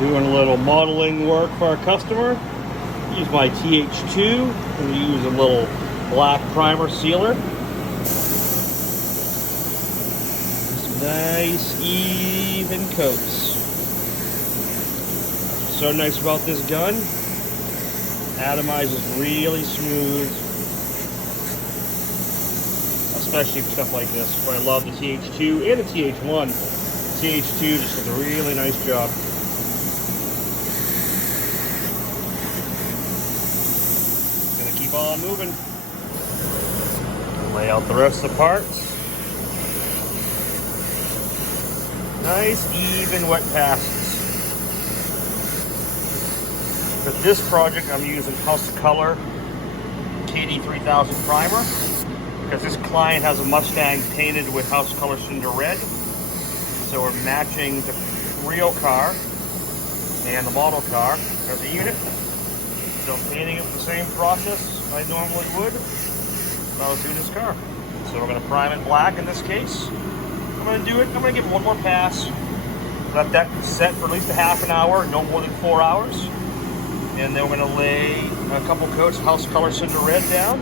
Doing a little modeling work for our customer. Use my TH2 and use a little black primer sealer. Just nice even coats. What's so nice about this gun, atomizes really smooth, especially for stuff like this. But I love the TH2 and the TH1. TH2 just does a really nice job. Gonna keep on moving. Lay out the rest of the parts. Nice even wet passes. For this project, I'm using House of Kolor KD3000 primer because this client has a Mustang painted with House of Kolor Cinder Red. So we're matching the real car and the model car as a unit. So I'm painting it with the same process I normally would if I was doing this car. So we're going to prime it black in this case. I'm going to do it. I'm going to give it one more pass. Let that set for at least a half an hour, no more than 4 hours. And then we're going to lay a couple coats of House of Kolor Cinder Red down.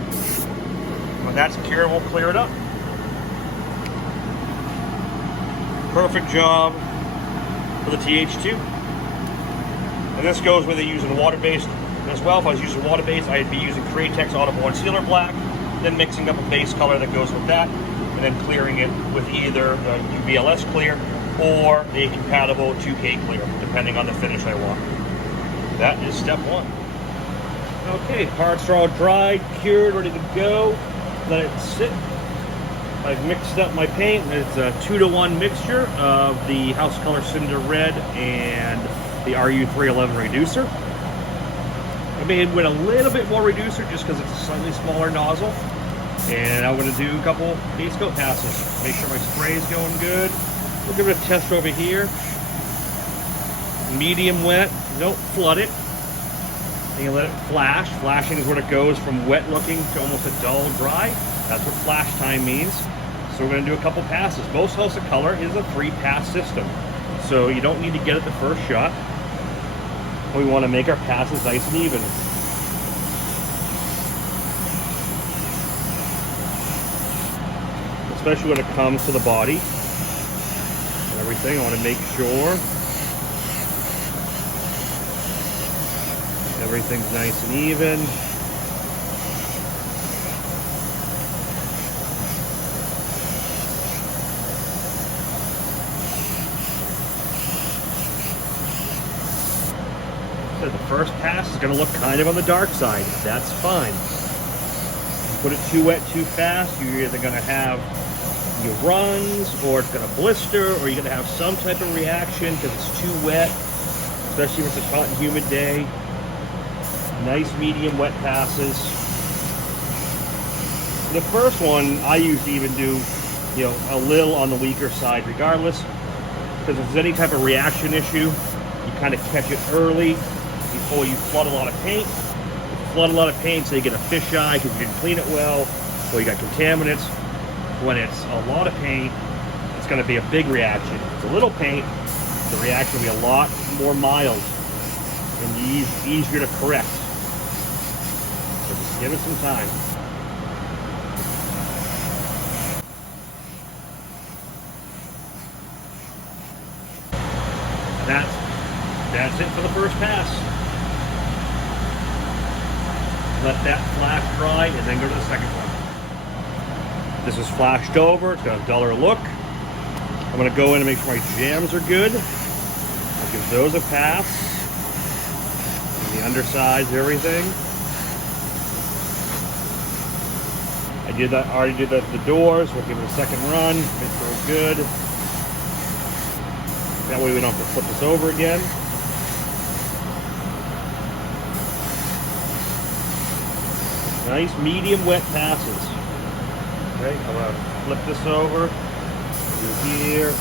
When that's cured, we'll clear it up. Perfect job for the TH2. And this goes whether you're using water-based as well. If I was using water-based, I'd be using Createx Autoborn Sealer Black, then mixing up a base color that goes with that, and then clearing it with either the UVLS clear or a compatible 2K clear, depending on the finish I want. That is step one. Okay, parts are all dried, cured, ready to go. Let it sit. I've mixed up my paint. It's a 2-to-1 mixture of the House of Kolor Cinder Red and the RU311 reducer. I made it with a little bit more reducer just because it's a slightly smaller nozzle. And I'm going to do a couple base coat passes. Make sure my spray is going good. We'll give it a test over here. Medium wet. Don't flood it. And you let it flash. Flashing is when it goes from wet looking to almost a dull dry. That's what flash time means. So we're going to do a couple passes. Most House of Kolor is a 3-pass system. So you don't need to get it the first shot. We want to make our passes nice and even. Especially when it comes to the body and everything. I want to make sure everything's nice and even. So the first pass is going to look kind of on the dark side. That's fine. Put it too wet too fast, you're either going to have your runs, or it's going to blister, or you're going to have some type of reaction because it's too wet, especially if it's a hot and humid day. Nice medium wet passes. The first one, I usually even do, a little on the weaker side regardless, because if there's any type of reaction issue, you kind of catch it early before you flood a lot of paint. If you flood a lot of paint, so you get a fisheye because you didn't clean it well, or you got contaminants. When it's a lot of paint, it's going to be a big reaction. If it's a little paint, the reaction will be a lot more mild and easier to correct. So just give it some time. That's it for the first pass. Let that flash dry and then go to the second one. This is flashed over, it's got a duller look. I'm going to go in and make sure my jams are good. I'll give those a pass. And the undersides, everything. I already did that to the doors. We'll give it a second run, make sure it's good. That way we don't have to flip this over again. Nice medium wet passes. Okay, I'm going to flip this over, do here.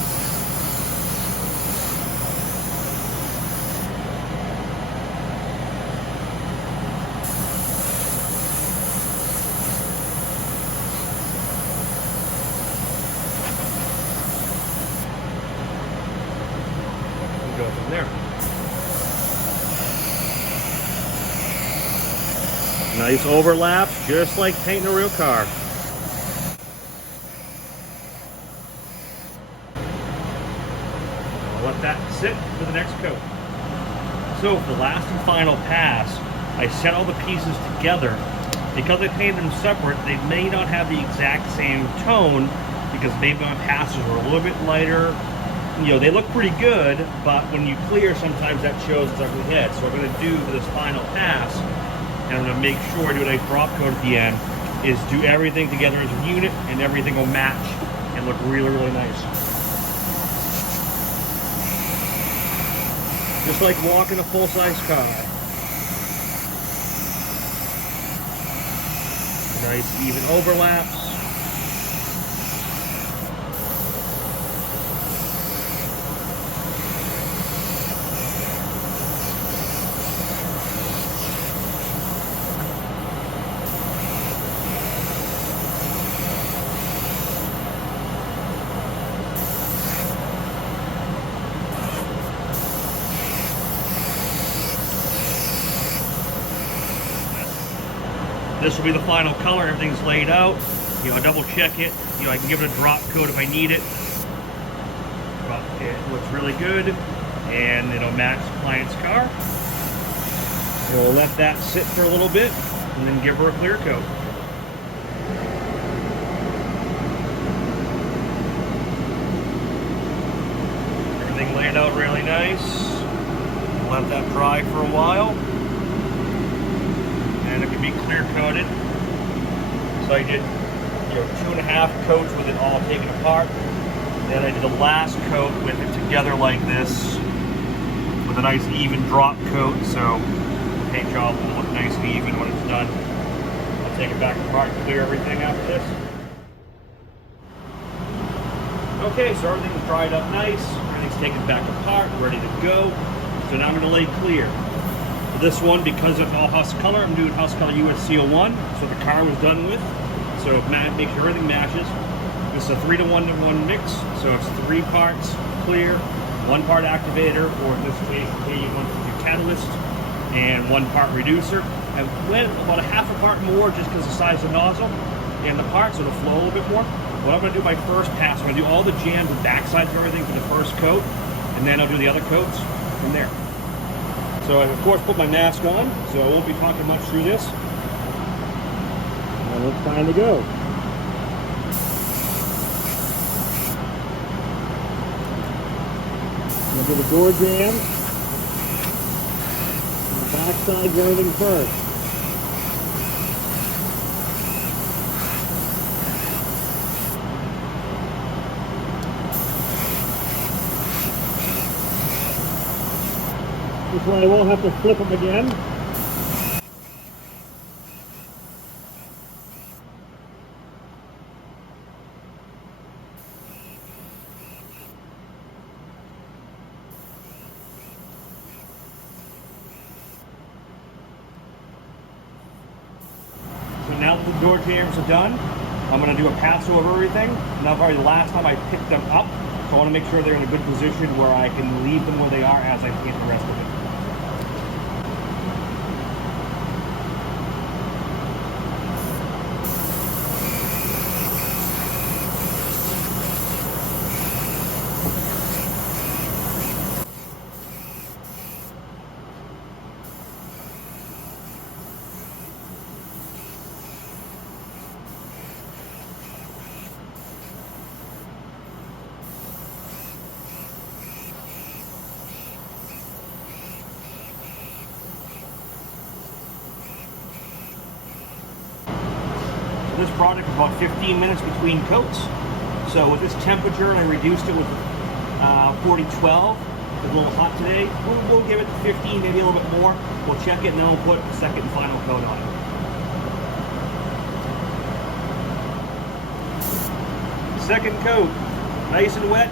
And go from there. Nice overlaps, just like painting a real car. I'll let that sit for the next coat. So for the last and final pass, I set all the pieces together. Because I painted them separate, they may not have the exact same tone because maybe my passes are a little bit lighter. You know, they look pretty good, but when you clear, sometimes that shows its ugly head. So what I'm going to do for this final pass, and I'm going to make sure I do a nice drop coat at the end, is do everything together as a unit, and everything will match and look really, really nice. Just like walking a full-size car. Nice even overlaps. This will be the final color. Everything's laid out. You know, I double check it. You know, I can give it a drop coat if I need it. But it looks really good, and it'll match the client's car. We'll let that sit for a little bit, and then give her a clear coat. Everything laid out really nice. Let that dry for a while. And it can be clear coated. So I did, you know, 2.5 coats with it all taken apart. Then I did the last coat with it together like this, with a nice even drop coat. So the paint job will look nice and even when it's done. I'll take it back apart and clear everything after this. Okay, so everything's dried up nice. Everything's taken back apart, ready to go. So now I'm going to lay clear. For this one, because it's all House of Kolor, I'm doing House of Kolor USC01, so the car was done with. So make sure everything matches. This is a 3-to-1-to-1 mix, so it's 3 parts clear, 1 part activator, or in this case, K1 catalyst, and 1 part reducer. I went about a half a part more just because of the size of the nozzle and the parts, so it'll flow a little bit more. What I'm going to do my first pass, I'm going to do all the jams and backsides of everything for the first coat, and then I'll do the other coats from there. So I, of course, put my mask on, so I won't be talking much through this. And it's time to go. I'm going to do the door jam. And the backside of everything first. This way I won't have to flip them again. So now that the door jams are done, I'm going to do a pass over everything. Now probably the last time I picked them up, so I want to make sure they're in a good position where I can leave them where they are as I paint the rest of it. This product is about 15 minutes between coats. So with this temperature, I reduced it with 40-12. It's a little hot today. We'll give it 15, maybe a little bit more. We'll check it and then we'll put the second and final coat on it. Second coat, nice and wet.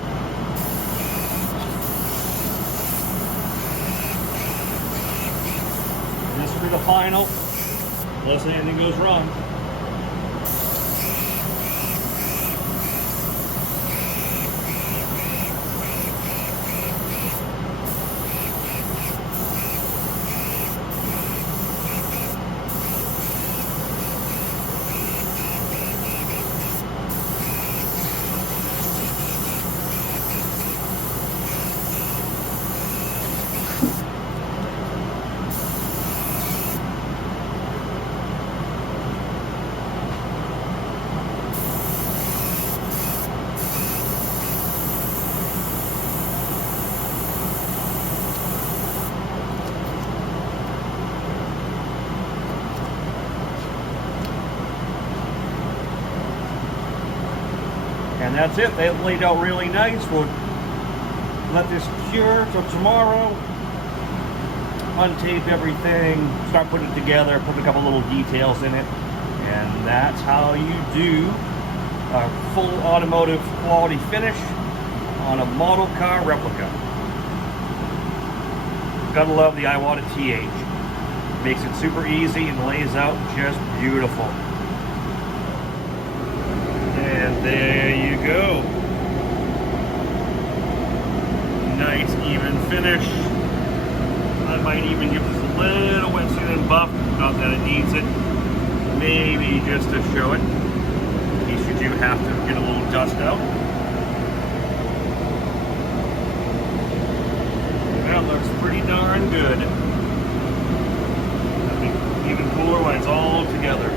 And this will be the final, unless anything goes wrong. that's it. They laid out really nice. We'll let this cure till tomorrow. Untape everything, start putting it together, put a couple little details in it, and that's how you do a full automotive quality finish on a model car replica. Gotta love the Iwata TH. Makes it super easy and lays out just beautiful. And there you go. Nice even finish. I might even give this a little wet sand buff, not that it needs it. Maybe just to show it, in case you do have to get a little dust out. That looks pretty darn good. That'll be even cooler when it's all together.